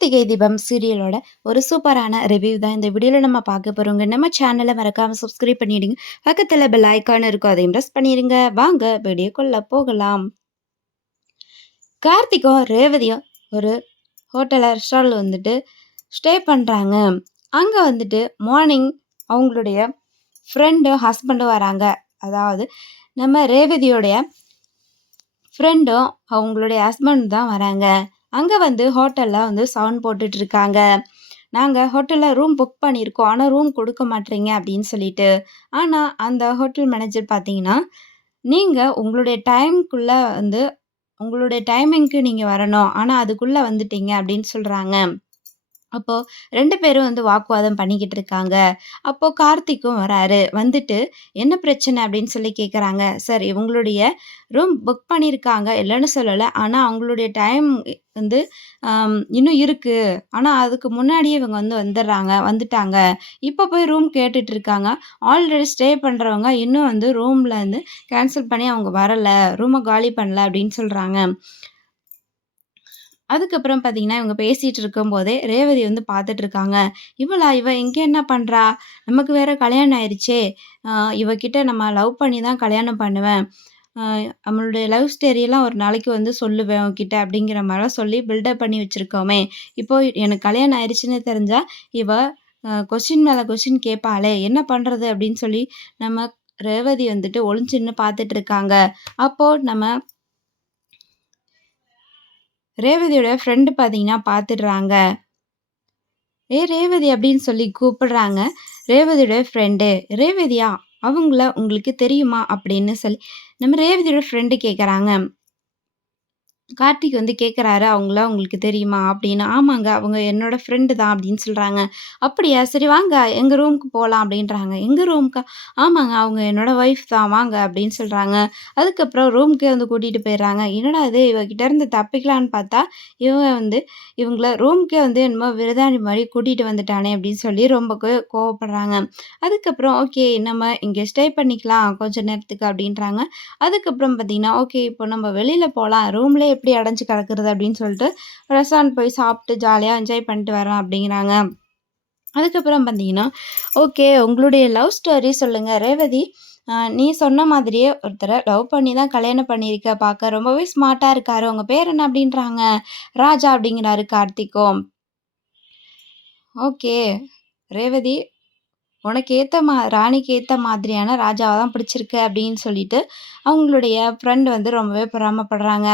கார்த்திகை தீபம் சீரியலோட ஒரு சூப்பரான ரிவ்யூ தான் இந்த வீடியோல நம்ம பார்க்க போறோங்க. நம்ம சேனலை மறக்காம சப்ஸ்கிரைப் பண்ணிடுங்க. பக்கத்துல பெல் ஐக்கான் இருக்கும், அதையும் பிரஸ் பண்ணிடுங்க. வாங்க வீடியோக்குள்ள போகலாம். கார்த்திக்கும் ரேவதியும் ஒரு ரெஸ்டாரண்ட்ல வந்துட்டு ஸ்டே பண்றாங்க. அங்க வந்துட்டு மார்னிங் அவங்களுடைய ஃப்ரெண்டும் ஹஸ்பண்டும் வராங்க. அதாவது நம்ம ரேவதியோடைய ஃப்ரெண்டும் அவங்களுடைய ஹஸ்பண்ட் தான் வராங்க. அங்கே வந்து ஹோட்டலில் வந்து சவுண்ட் போட்டுட்டு இருக்காங்க. நாங்கள் ஹோட்டலில் ரூம் புக் பண்ணியிருக்கோம், ஆனால் ரூம் கொடுக்க மாட்டேறீங்க அப்படின்னு சொல்லிட்டு. ஆனால் அந்த ஹோட்டல் மேனேஜர் பார்த்தீங்கன்னா, நீங்கள் உங்களுடைய டைம்குள்ளே வந்து உங்களுடைய டைமிங்க்கு நீங்கள் வரணும், ஆனால் அதுக்குள்ளே வந்துட்டீங்க அப்படின்னு சொல்கிறாங்க. அப்போ 2 பேரும் வந்து வாக்குவாதம் பண்ணிக்கிட்டு இருக்காங்க. அப்போ கார்த்திக்கும் வராரு. வந்துட்டு, "என்ன பிரச்சனை?" அப்படின்னு சொல்லி கேட்குறாங்க. "சார், இவங்களுடைய ரூம் புக் பண்ணியிருக்காங்க, இல்லன்னு சொல்லல. ஆனா அவங்களுடைய டைம் வந்து இன்னும் இருக்கு. ஆனா அதுக்கு முன்னாடியே இவங்க வந்து வந்துட்டாங்க. இப்போ போய் ரூம் கேட்டுட்டு இருக்காங்க. ஆல்ரெடி ஸ்டே பண்றவங்க இன்னும் வந்து ரூம்ல வந்து கேன்சல் பண்ணி அவங்க வரல. ரூம காலி பண்ணல." அப்படின்னு சொல்றாங்க. அதுக்கப்புறம் பார்த்தீங்கன்னா, இவங்க பேசிட்டு இருக்கும்போதே ரேவதி வந்து பார்த்துட்டு இருக்காங்க. இவ இங்க என்ன பண்றா? நமக்கு வேற கல்யாணம் ஆயிருச்சே! அ இவ கிட்ட நம்ம லவ் பண்ணி தான் கல்யாணம் பண்ணுவேன். அ நம்மளுடைய லவ் ஸ்டோரியெல்லாம் ஒரு நாளைக்கு வந்து சொல்லுவேன் உன்கிட்ட அப்படிங்கிற மாரிலாம் சொல்லி பில்டப் பண்ணி வச்சிருக்கோமே! இப்போ எனக்கு கல்யாணம் ஆயிருச்சுன்னு தெரிஞ்சா, இவ கொஸ்டின் மேல கொஸ்டின் கேட்பாளே! என்ன பண்றது? அப்படின்னு சொல்லி நம்ம ரேவதி வந்துட்டு ஒளிஞ்சு நின்னு பார்த்துட்டு இருக்காங்க. அப்போ நம்ம ரேவதியோட ஃப்ரெண்ட் பார்த்தீங்கன்னா பார்த்துடுறாங்க. ரேவதி அப்படின்னு சொல்லி கூப்பிடுறாங்க. ரேவதியோட ஃப்ரெண்டு. ரேவதியா? அவங்கள உங்களுக்கு தெரியுமா? அப்படின்னு சொல்லி நம்ம ரேவதியோட ஃப்ரெண்டு கேட்குறாங்க. கார்த்திக் வந்து கேட்குறாரு, "அவங்கள உங்களுக்கு தெரியுமா?" அப்படின்னு. "ஆமாங்க. அவங்க என்னோட ஃப்ரெண்டு தான்" அப்படின்னு சொல்றாங்க. "அப்படியா? சரி வாங்க எங்க ரூமுக்கு போலாம்" அப்படின்றாங்க. "எங்க ரூமுக்கா?" "ஆமாங்க. அவங்க என்னோட ஒய்ஃப் தான் வாங்க" அப்படின்னு சொல்றாங்க. அதுக்கப்புறம் ரூமுக்கே வந்து கூட்டிட்டு போயிடுறாங்க. என்னடா இது இவ கிட்ட இருந்து தப்பிக்கலான்னு பார்த்தா, இவங்க வந்து இவங்கள ரூமுக்கே வந்து என்னமோ விருந்தாளி மாரி கூட்டிட்டு வந்துட்டானே அப்படின்னு சொல்லி ரொம்ப கோவப்படுறாங்க. அதுக்கப்புறம் ஓகே நம்ம இங்க ஸ்டே பண்ணிக்கலாம் கொஞ்ச நேரத்துக்கு அப்படின்றாங்க. அதுக்கப்புறம் பார்த்தீங்கன்னா, ஓகே இப்போ நம்ம வெளியில போலாம். ரூம்லயே எப்படி அடைஞ்சு கிடக்குறது அப்படின்னு சொல்லிட்டு, ரெஸ்டாரண்ட் போய் சாப்பிட்டு ஜாலியா என்ஜாய் பண்ணிட்டு வரலாம் அப்படிங்கிறாங்க. அதுக்கப்புறம் பார்த்தீங்கன்னா, ஓகே உங்களுடைய லவ் ஸ்டோரி சொல்லுங்க. ரேவதி, நீ சொன்ன மாதிரியே ஒருத்தர லவ் பண்ணி தான் கல்யாணம் பண்ணியிருக்க. பார்க்க ரொம்பவே ஸ்மார்ட்டா இருக்காரு. உங்க பேர் என்ன அப்படின்றாங்க. ராஜா அப்படிங்கிறாரு கார்த்திக்கும். ஓகே ரேவதி, உனக்கு ஏத்த ராணிக்கு ஏத்த மாதிரியான ராஜாவ தான் பிடிச்சிருக்கு அப்படின்னு சொல்லிட்டு, அவங்களுடைய ஃப்ரெண்ட் வந்து ரொம்பவே பொறாமப்படுறாங்க.